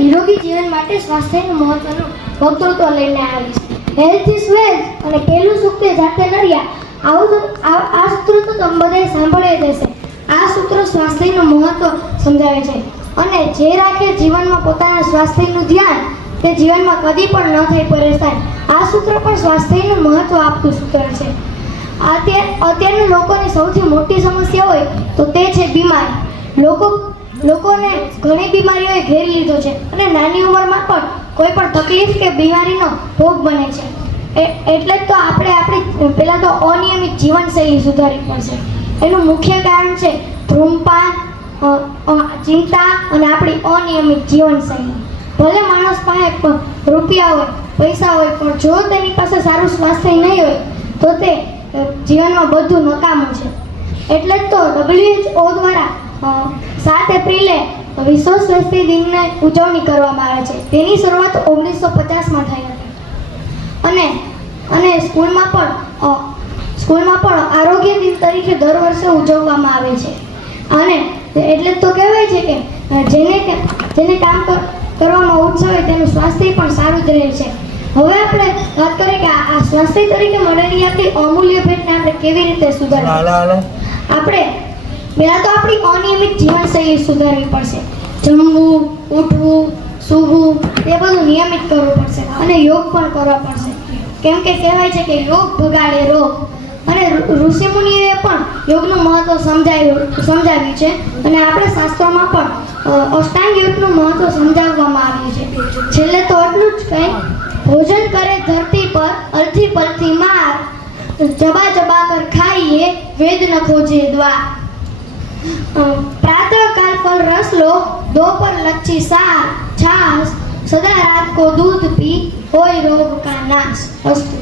નિરોગી જીવન માટે સ્વાસ્થ્યનું મહત્વનું વક્તૃત્વ લઈને આવી છે. હેલ્થ ઇઝ વેલ્થ અને પહેલું સુખ તે જાતે નડ્યા. આ સૂત્ર તો તમે બધાએ સાંભળ્યા જ હશે. આ સૂત્ર સ્વાસ્થ્યનું મહત્વ સમજાવે છે અને જે રાખે જીવનમાં પોતાના સ્વાસ્થ્યનું ધ્યાન તે જીવનમાં કદી પણ ન થાય પરેશાન. આ સૂત્ર પણ સ્વાસ્થ્યનું મહત્વ આપતું સૂત્ર છે. અત્યારના લોકોની સૌથી મોટી સમસ્યા હોય તો તે છે બીમારી. લોકોને ઘણી બીમારીઓએ ઘેરી લીધો છે અને નાની ઉંમરમાં પણ કોઈ પણ તકલીફ કે બીમારીનો ભોગ બને છે. એટલે જ તો આપણે આપણી પહેલાં તો અનિયમિત જીવનશૈલી સુધારવી પડશે. એનું મુખ્ય કારણ છે ધૂમપાન, ચિંતા અને આપણી અનિયમિત જીવનશૈલી. ભલે માણસ પાસે રૂપિયા હોય, પૈસા હોય, પણ જો તેની પાસે સારું સ્વાસ્થ્ય નહીં હોય તો તે જીવનમાં બધું નકામું છે. એટલે જ તો WHO દ્વારા 7 એપ્રિલે વિશ્વ સ્વાસ્થ્ય દિનની ઉજવણી કરવામાં આવે છે. તેની શરૂઆત 1950માં થઈ હતી અને સ્કૂલમાં પણ આરોગ્ય દિન તરીકે દર વર્ષે ઉજવવામાં આવે છે. અને એટલે જ તો કહેવાય છે કે જેને કામ કરવામાં ઉત્સાહ હોય તેનું સ્વાસ્થ્ય પણ સારું જ રહે છે. હવે આપણે વાત કરીએ કે આ સ્વાસ્થ્ય તરીકે મળેલી આપણી અમૂલ્ય ભેટને આપણે કેવી રીતે સુધારવી. આપણે પહેલાં તો આપણી અનિયમિત જીવનશૈલી સુધારવી પડશે. જમવું, ઉઠવું, સૂવું એ બધું નિયમિત કરવું પડશે અને યોગ પણ કરવા પડશે. કેમ કે કહેવાય છે કે યોગ ભગાડે રોગ. અને ઋષિમુનિઓએ પણ યોગનું મહત્વ સમજાવ્યું છે અને આપણે શાસ્ત્રોમાં પણ અષ્ટાંગ યોગનું મહત્વ સમજાવવામાં આવ્યું છે. છેલ્લે તો એટલું જ કંઈ, ભોજન કરે ધરતી પર અલથી પલથી માર, જબા જબા કર ખાઈએ વેદ ન ખોજે દ્વાર. प्रातःकाल फल रस लो, दोपहर लच्छी छाछ, सदा रात को दूध पी, होय रोग का नाश. अस्तु.